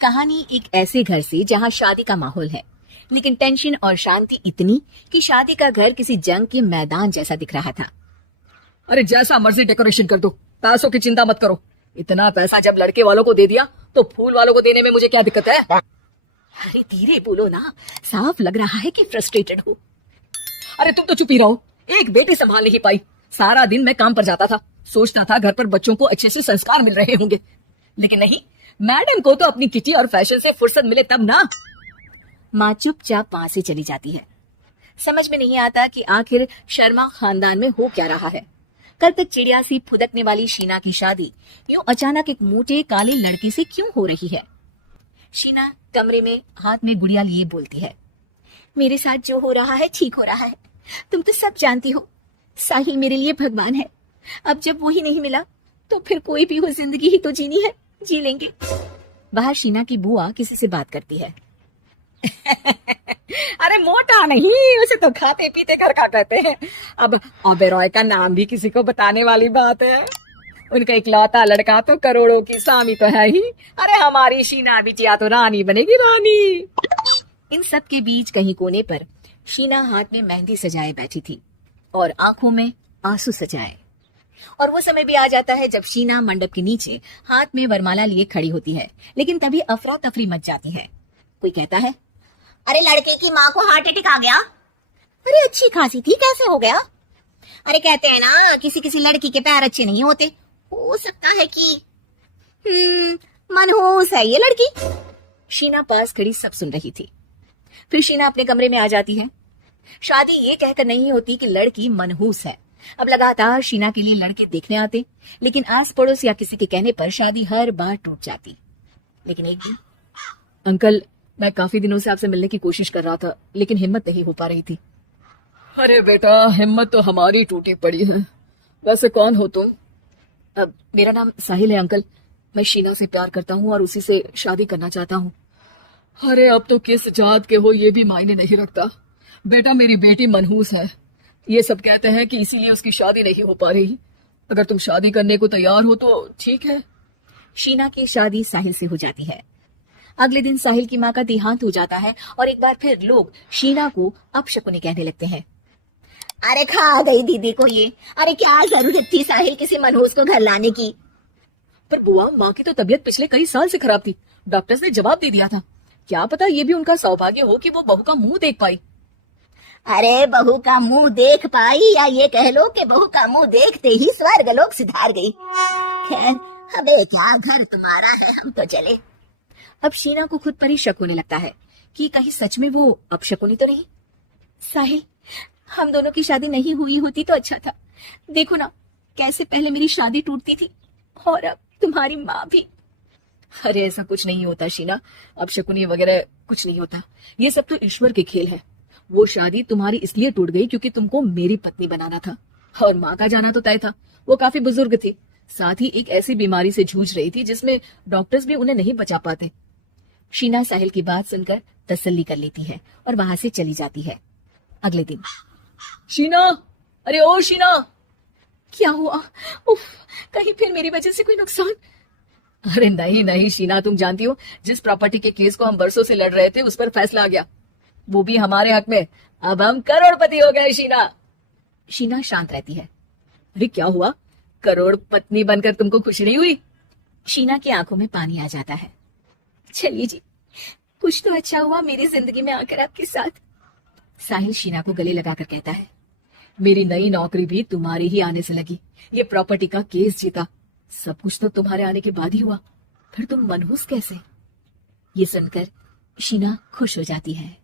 कहानी एक ऐसे घर से जहाँ शादी का माहौल है, लेकिन टेंशन और शांति इतनी कि शादी का घर किसी जंग के मैदान जैसा दिख रहा था। अरे जैसा मर्जी डेकोरेशन कर दो, पैसों की चिंता मत करो। इतना पैसा जब लड़के वालों को दे दिया तो फूल वालों को देने में मुझे क्या दिक्कत है? अरे धीरे बोलो ना, साफ लग रहा है कि फ्रस्ट्रेटेड हो। अरे तुम तो चुप ही रहो, एक बेटी संभाल नहीं पाई। सारा दिन मैं काम पर जाता था, सोचता था घर पर बच्चों को अच्छे से संस्कार मिल रहे होंगे, लेकिन नहीं, मैडम को तो अपनी किटी और फैशन से फुर्सत मिले तब ना। माँ चुपचाप वहां से चली जाती है। समझ में नहीं आता कि आखिर शर्मा खानदान में हो क्या रहा है। कल तक चिड़िया सी फुदकने वाली शीना की शादी यूं अचानक एक मोटे काले लड़के से क्यों हो रही है? शीना कमरे में हाथ में गुड़िया लिए बोलती है, मेरे साथ जो हो रहा है ठीक हो रहा है। तुम तो सब जानती हो, साहिल मेरे लिए भगवान है। अब जब वही नहीं मिला तो फिर कोई भी हो, जिंदगी ही तो जीनी है, जी लेंगे। बाहर शीना की बुआ किसी से बात करती है। अरे मोटा नहीं, उसे तो खाते पीते घर का कहते हैं। अब ओबेरॉय का नाम भी किसी को बताने वाली बात है। उनका इकलौता लड़का तो करोड़ों की स्वामी तो है ही। अरे हमारी शीना बिटिया तो रानी बनेगी, रानी। इन सब के बीच कहीं कोने पर शीना हाथ में मेहंदी सजाए बैठी थी और आंखों में आंसू सजाए। और वो समय भी आ जाता है जब शीना मंडप के नीचे हाथ में वरमाला लिए खड़ी होती है, लेकिन तभी अफरा तफरी मच जाती है। कोई कहता है, अरे लड़के की माँ को हार्ट अटैक आ गया। अरे अच्छी खासी थी, कैसे हो गया? अरे कहते हैं ना, किसी किसी लड़की के पैर अच्छे नहीं होते, हो सकता है कि मनहूस है ये लड़की। शीना पास खड़ी सब सुन रही थी। फिर शीना अपने कमरे में आ जाती है। शादी ये कहकर नहीं होती कि लड़की मनहूस है। अब लगातार शीना के लिए लड़के देखने आते, लेकिन आस पड़ोस या किसी के कहने पर शादी हर बार टूट जाती। लेकिन एक दिन, अंकल, मैं काफी दिनों से आपसे मिलने की कोशिश कर रहा था, लेकिन हिम्मत नहीं हो पा रही थी। अरे बेटा, हिम्मत तो हमारी टूटी पड़ी है। वैसे कौन हो तुम? अब मेरा नाम साहिल है अंकल। मैं शीना से प्यार करता हूँ और उसी से शादी करना चाहता हूँ। अरे अब तो किस जात के हो ये भी मायने नहीं रखता। बेटा, मेरी बेटी मनहूस है, ये सब कहते हैं कि इसीलिए उसकी शादी नहीं हो पा रही। अगर तुम शादी करने को तैयार हो तो ठीक है। शीना की शादी साहिल से हो जाती है। अगले दिन साहिल की माँ का देहांत हो जाता है और एक बार फिर लोग शीना को अपशकुनी कहने लगते हैं। अरे खा गई दीदी को ये। अरे क्या जरूरत थी साहिल किसी मनहूस को घर लाने की? पर बुआ, माँ की तो तबीयत पिछले कई साल से खराब थी। डॉक्टर्स ने जवाब दे दिया था। क्या पता ये भी उनका सौभाग्य हो कि वो बहू का मुंह देख पाई। अरे बहू का मुंह देख पाई, या ये कह लो कि बहू का मुंह देखते ही स्वर्ग लोक सिधार गई। खैर, अबे क्या, घर तुम्हारा है, हम तो चले। अब शीना को खुद पर ही शक होने लगता है कि कहीं सच में वो अपशकुनी तो नहीं। साहिल, हम दोनों की शादी नहीं हुई होती तो अच्छा था। देखो ना, कैसे पहले मेरी शादी टूटती थी और अब तुम्हारी माँ भी। अरे ऐसा कुछ नहीं होता शीना, अपशकुनी वगैरह कुछ नहीं होता। ये सब तो ईश्वर के खेल है। वो शादी तुम्हारी इसलिए टूट गई क्योंकि तुमको मेरी पत्नी बनाना था, और माँ का जाना तो तय था। वो काफी बुजुर्ग थी, साथ ही एक ऐसी बीमारी से जूझ रही थी जिसमें डॉक्टर्स भी उन्हें नहीं बचा पाते। शीना साहिल की बात सुनकर तसल्ली कर लेती है और वहां से चली जाती है। अगले दिन, शीना, अरे ओ शीना। क्या हुआ? उफ, कहीं फिर मेरी वजह से कोई नुकसान? अरे नहीं नहीं शीना, तुम जानती हो जिस प्रॉपर्टी के केस को हम बरसों से लड़ रहे थे उस पर फैसला आ गया, वो भी हमारे हक में। अब हम करोड़पति हो गए शीना। शीना शांत रहती है। अरे क्या हुआ? करोड़ पत्नी बनकर तुमको खुशी नहीं हुई? शीना की आंखों में पानी आ जाता है। चलिए जी, कुछ तो अच्छा हुआ मेरी जिंदगी में आकर आपके साथ। साहिल शीना को गले लगाकर कहता है, मेरी नई नौकरी भी तुम्हारे ही आने से लगी, ये प्रॉपर्टी का केस जीता, सब कुछ तो तुम्हारे आने के बाद ही हुआ। फिर तुम मनहूस कैसे? ये सुनकर शीना खुश हो जाती है।